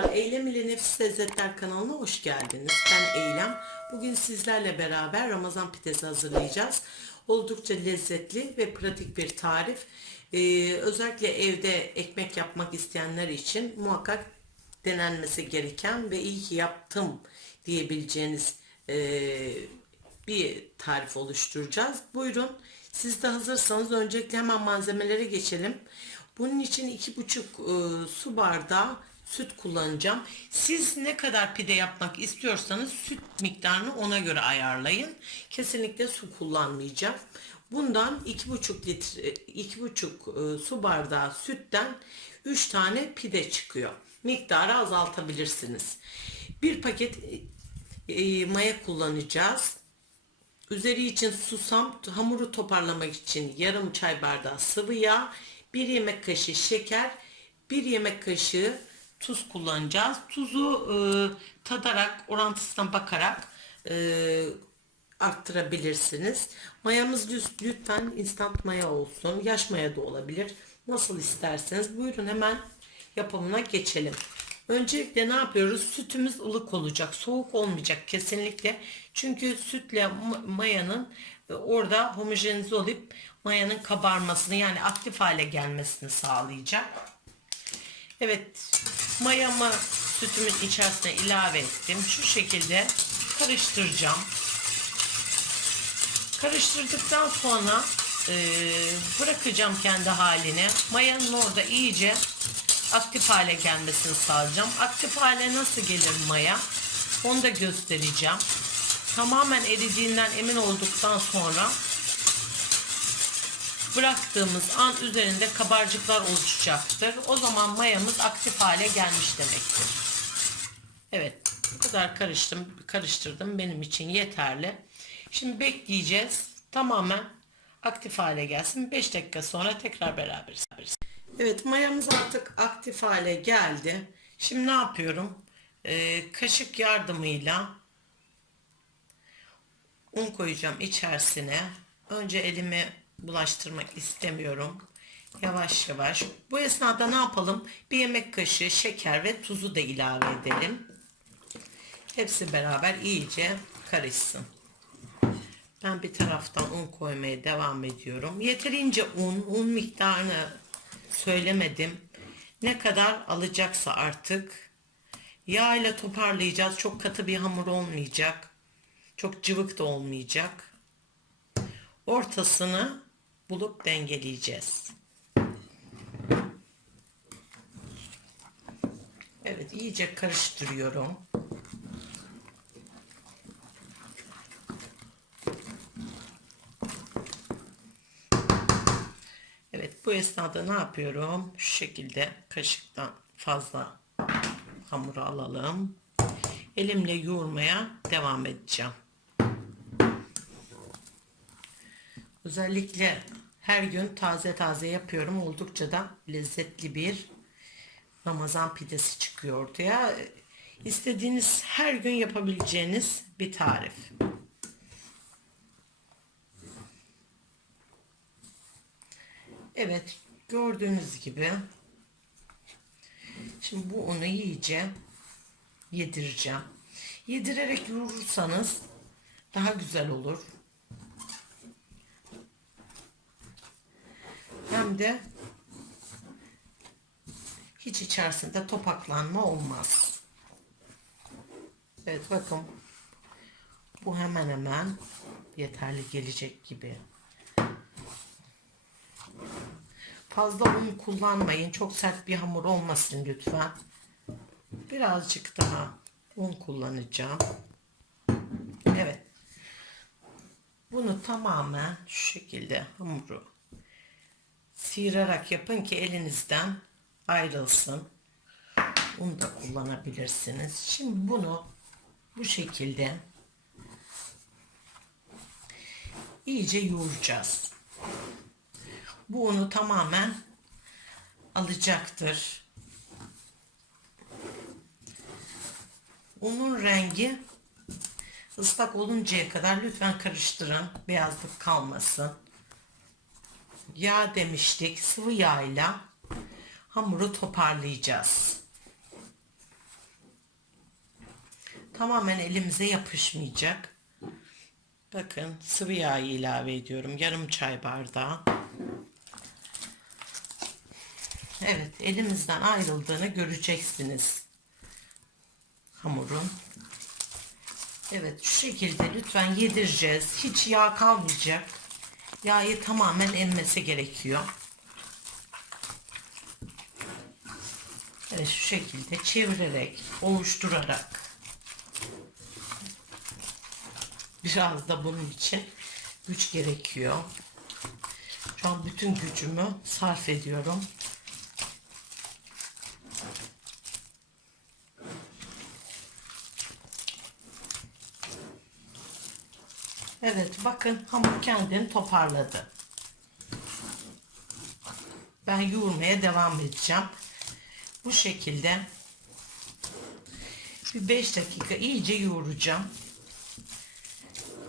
Merhabalar, Eylem ile Nefis Lezzetler kanalına hoş geldiniz. Ben Eylem. Bugün sizlerle beraber Ramazan pidesi hazırlayacağız. Oldukça lezzetli ve pratik bir tarif. Ee, özellikle evde ekmek yapmak isteyenler için muhakkak denenmesi gereken ve iyi ki yaptım diyebileceğiniz e, bir tarif oluşturacağız. Buyurun. Siz de hazırsanız öncelikle hemen malzemelere geçelim. Bunun için iki buçuk e, su bardağı süt kullanacağım. Siz ne kadar pide yapmak istiyorsanız süt miktarını ona göre ayarlayın. Kesinlikle su kullanmayacağım. Bundan iki buçuk litre, iki buçuk e, su bardağı sütten 3 tane pide çıkıyor. Miktarı azaltabilirsiniz. Bir paket e, maya kullanacağız. Üzeri için susam, hamuru toparlamak için yarım çay bardağı sıvı yağ, bir yemek kaşığı şeker, bir yemek kaşığı tuz kullanacağız. Tuzu e, tadarak, orantısına bakarak e, arttırabilirsiniz. Mayamız lütfen instant maya olsun. Yaş maya da olabilir. Nasıl isterseniz. Buyurun hemen yapımına geçelim. Öncelikle ne yapıyoruz? Sütümüz ılık olacak. Soğuk olmayacak kesinlikle. Çünkü sütle ma- mayanın e, orada homojenize olup mayanın kabarmasını yani aktif hale gelmesini sağlayacak. Evet mayamı sütümün içerisine ilave ettim. Şu şekilde karıştıracağım. Karıştırdıktan sonra e, bırakacağım kendi haline. Mayanın orada iyice aktif hale gelmesini sağlayacağım. Aktif hale nasıl gelir maya? Onu da göstereceğim. Tamamen eridiğinden emin olduktan sonra bıraktığımız an üzerinde kabarcıklar oluşacaktır. O zaman mayamız aktif hale gelmiş demektir. Evet, bu kadar karıştım, karıştırdım benim için yeterli. Şimdi bekleyeceğiz. Tamamen aktif hale gelsin. 5 dakika sonra tekrar beraberiz. Evet, mayamız artık aktif hale geldi. Şimdi ne yapıyorum? Ee, kaşık yardımıyla un koyacağım içerisine. Önce elimi bulaştırmak istemiyorum. Yavaş yavaş. Bu esnada ne yapalım? Bir yemek kaşığı şeker ve tuzu da ilave edelim. Hepsi beraber iyice karışsın. Ben bir taraftan un koymaya devam ediyorum. Yeterince un, un miktarını söylemedim. Ne kadar alacaksa artık. Yağ ile toparlayacağız. Çok katı bir hamur olmayacak. Çok cıvık da olmayacak. Ortasını bulup dengeleyeceğiz. Evet iyice karıştırıyorum. Evet bu esnada ne yapıyorum? Şu şekilde kaşıktan fazla hamuru alalım. Elimle yoğurmaya devam edeceğim. Özellikle her gün taze taze yapıyorum. Oldukça da lezzetli bir Ramazan pidesi çıkıyor ortaya. İstediğiniz her gün yapabileceğiniz bir tarif. Evet gördüğünüz gibi şimdi bu unu iyice yedireceğim. Yedirerek yoğurursanız daha güzel olur. Hem de hiç içerisinde topaklanma olmaz. Evet bakın bu hemen hemen yeterli gelecek gibi. Fazla un kullanmayın. Çok sert bir hamur olmasın lütfen. Birazcık daha un kullanacağım. Evet. Bunu tamamen şu şekilde hamuru sıyırarak yapın ki elinizden ayrılsın. Un da kullanabilirsiniz. Şimdi bunu bu şekilde iyice yoğuracağız. Bu unu tamamen alacaktır. Unun rengi ıslak oluncaya kadar lütfen karıştırın. Beyazlık kalmasın. Yağ demiştik. Sıvı yağ ile hamuru toparlayacağız. tamamen elimize yapışmayacak. Bakın sıvı yağ ilave ediyorum. Yarım çay bardağı. Evet elimizden ayrıldığını göreceksiniz. Hamurun. Evet şu şekilde lütfen yedireceğiz. Hiç yağ kalmayacak. Yağı tamamen emmesi gerekiyor. Evet şu şekilde çevirerek, ovuşturarak. Biraz da bunun için güç gerekiyor. Şu an bütün gücümü sarf ediyorum. Evet bakın hamur kendini toparladı. Ben yoğurmaya devam edeceğim. Bu şekilde bir 5 dakika iyice yoğuracağım.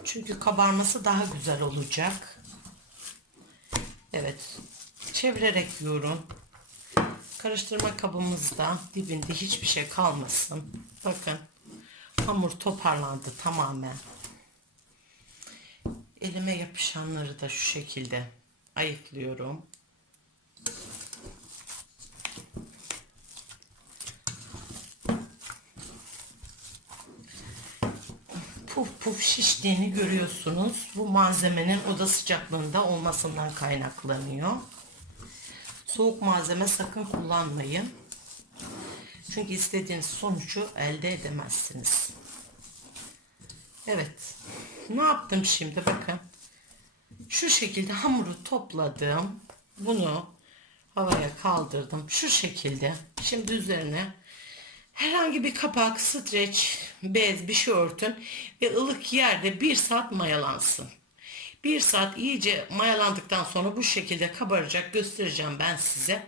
Çünkü kabarması daha güzel olacak. Evet. Çevirerek yoğurun. Karıştırma kabımızda dibinde hiçbir şey kalmasın. Bakın hamur toparlandı tamamen. Elime yapışanları da şu şekilde ayıklıyorum. Puf puf şiştiğini görüyorsunuz. Bu malzemenin oda sıcaklığında olmasından kaynaklanıyor. Soğuk malzeme sakın kullanmayın. Çünkü istediğiniz sonucu elde edemezsiniz. Evet. Ne yaptım şimdi bakın. Şu şekilde hamuru topladım. Bunu havaya kaldırdım. Şu şekilde. Şimdi üzerine herhangi bir kapak, streç, bez bir şey örtün ve ılık yerde bir saat mayalansın. Bir saat iyice mayalandıktan sonra bu şekilde kabaracak göstereceğim ben size.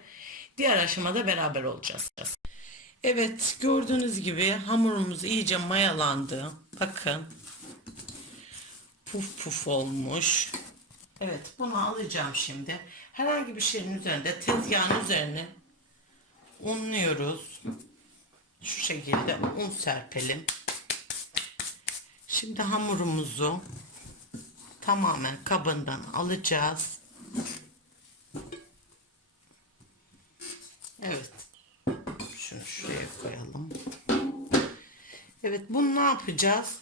Diğer aşamada beraber olacağız. Evet gördüğünüz gibi hamurumuz iyice mayalandı. Bakın puf puf olmuş. Evet bunu alacağım şimdi. Herhangi bir şeyin üzerinde tezgahın üzerine unluyoruz. Şu şekilde un serpelim. Şimdi hamurumuzu tamamen kabından alacağız. Evet. Şunu şuraya koyalım. Evet bunu ne yapacağız?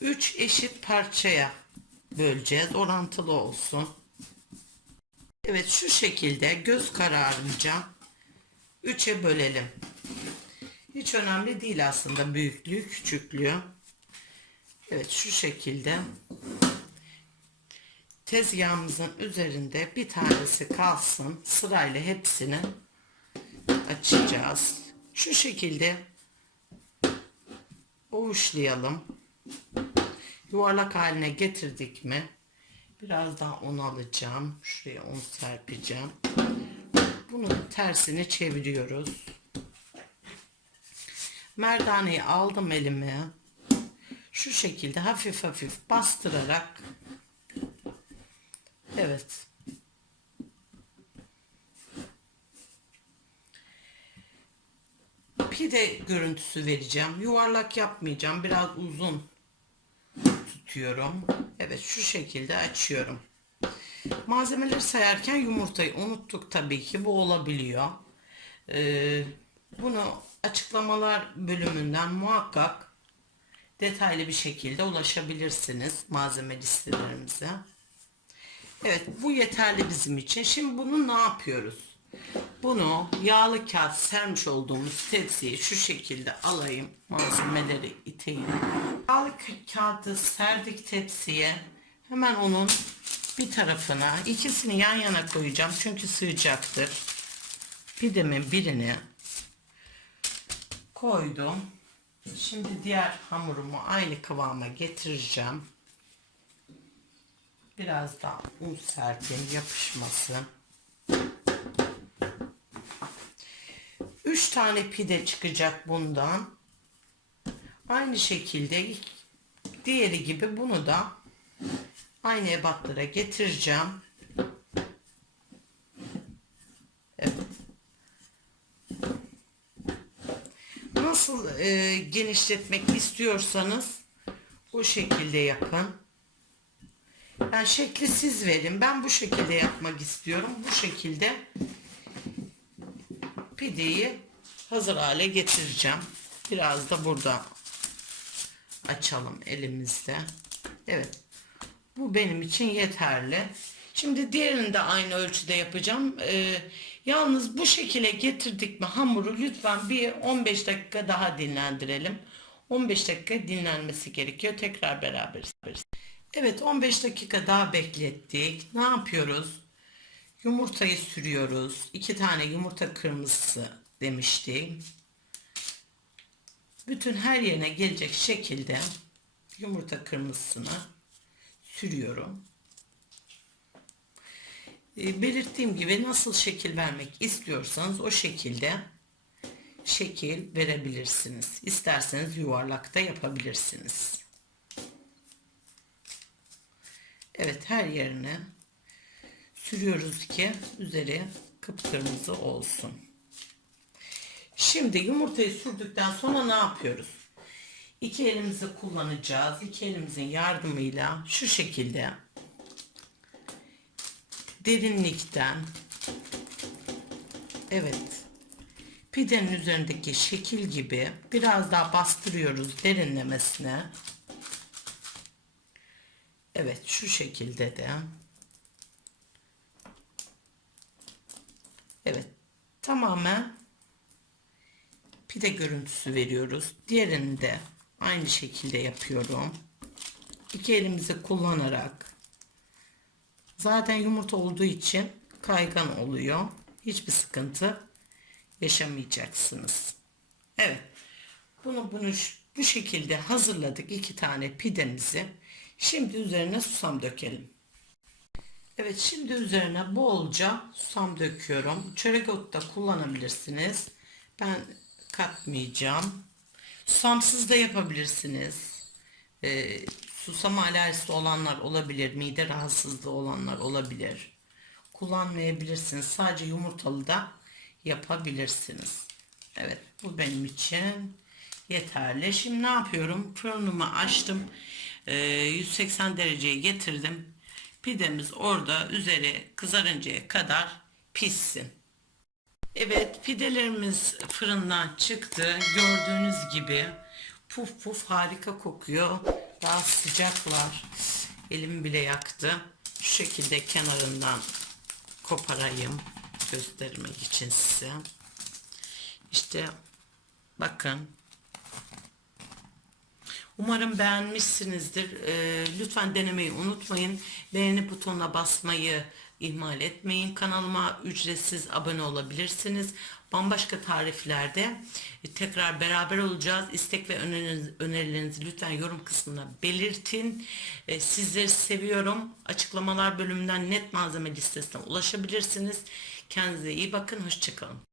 3 eşit parçaya böleceğiz. Orantılı olsun. Evet şu şekilde göz kararınca 3'e bölelim. Hiç önemli değil aslında büyüklüğü, küçüklüğü. Evet şu şekilde tezgahımızın üzerinde bir tanesi kalsın. Sırayla hepsini açacağız. Şu şekilde ovuşlayalım. Yuvarlak haline getirdik mi? Biraz daha un alacağım. Şuraya un serpeceğim. Bunun tersini çeviriyoruz. Merdaneyi aldım elime. Şu şekilde hafif hafif bastırarak Evet. Pide görüntüsü vereceğim. Yuvarlak yapmayacağım. Biraz uzun tutuyorum. Evet şu şekilde açıyorum. Malzemeleri sayarken yumurtayı unuttuk tabii ki. Bu olabiliyor. Ee, bunu açıklamalar bölümünden muhakkak detaylı bir şekilde ulaşabilirsiniz malzeme listelerimize. Evet bu yeterli bizim için. Şimdi bunu ne yapıyoruz? Bunu yağlı kağıt sermiş olduğumuz tepsiye şu şekilde alayım. Malzemeleri iteyim. Yağlı ka- kağıdı serdik tepsiye. Hemen onun bir tarafına ikisini yan yana koyacağım. Çünkü sığacaktır. Pidemin birini koydum. Şimdi diğer hamurumu aynı kıvama getireceğim. Biraz daha un serpeyim yapışmasın. 3 tane pide çıkacak bundan. Aynı şekilde diğeri gibi bunu da aynı ebatlara getireceğim. Nasıl e, genişletmek istiyorsanız bu şekilde yapın. Ben şekli siz verin. Ben bu şekilde yapmak istiyorum. Bu şekilde pideyi hazır hale getireceğim. Biraz da burada açalım elimizde. Evet. Bu benim için yeterli. Şimdi diğerini de aynı ölçüde yapacağım. Ee, yalnız bu şekilde getirdik mi hamuru lütfen bir 15 dakika daha dinlendirelim. 15 dakika dinlenmesi gerekiyor. Tekrar beraberiz. Evet 15 dakika daha beklettik. Ne yapıyoruz? Yumurtayı sürüyoruz. İki tane yumurta kırmızısı demiştim. Bütün her yerine gelecek şekilde yumurta kırmızısını sürüyorum. E, belirttiğim gibi nasıl şekil vermek istiyorsanız o şekilde şekil verebilirsiniz. İsterseniz yuvarlakta yapabilirsiniz. Evet her yerine sürüyoruz ki üzeri kıpkırmızı olsun. Şimdi yumurtayı sürdükten sonra ne yapıyoruz? İki elimizi kullanacağız. İki elimizin yardımıyla şu şekilde derinlikten evet pidenin üzerindeki şekil gibi biraz daha bastırıyoruz derinlemesine. Evet şu şekilde de. Evet tamamen pide görüntüsü veriyoruz. Diğerini de aynı şekilde yapıyorum. İki elimizi kullanarak zaten yumurta olduğu için kaygan oluyor. Hiçbir sıkıntı yaşamayacaksınız. Evet. Bunu bunu bu şekilde hazırladık iki tane pidemizi. Şimdi üzerine susam dökelim. Evet şimdi üzerine bolca susam döküyorum. Çörek otu da kullanabilirsiniz. Ben katmayacağım. Susamsız da yapabilirsiniz. Ee, susam alerjisi olanlar olabilir. Mide rahatsızlığı olanlar olabilir. Kullanmayabilirsiniz. Sadece yumurtalı da yapabilirsiniz. Evet bu benim için yeterli. Şimdi ne yapıyorum? Fırınımı açtım. Ee, 180 dereceye getirdim. Pidemiz orada üzeri kızarıncaya kadar pişsin. Evet pidelerimiz fırından çıktı. Gördüğünüz gibi puf puf harika kokuyor. Daha sıcaklar. Elim bile yaktı. Şu şekilde kenarından koparayım göstermek için size. İşte bakın. Umarım beğenmişsinizdir. Ee, lütfen denemeyi unutmayın. Beğeni butonuna basmayı ihmal etmeyin. Kanalıma ücretsiz abone olabilirsiniz. Bambaşka tariflerde e, tekrar beraber olacağız. İstek ve önerilerinizi, önerilerinizi lütfen yorum kısmına belirtin. E, sizleri seviyorum. Açıklamalar bölümünden net malzeme listesine ulaşabilirsiniz. Kendinize iyi bakın. Hoşçakalın.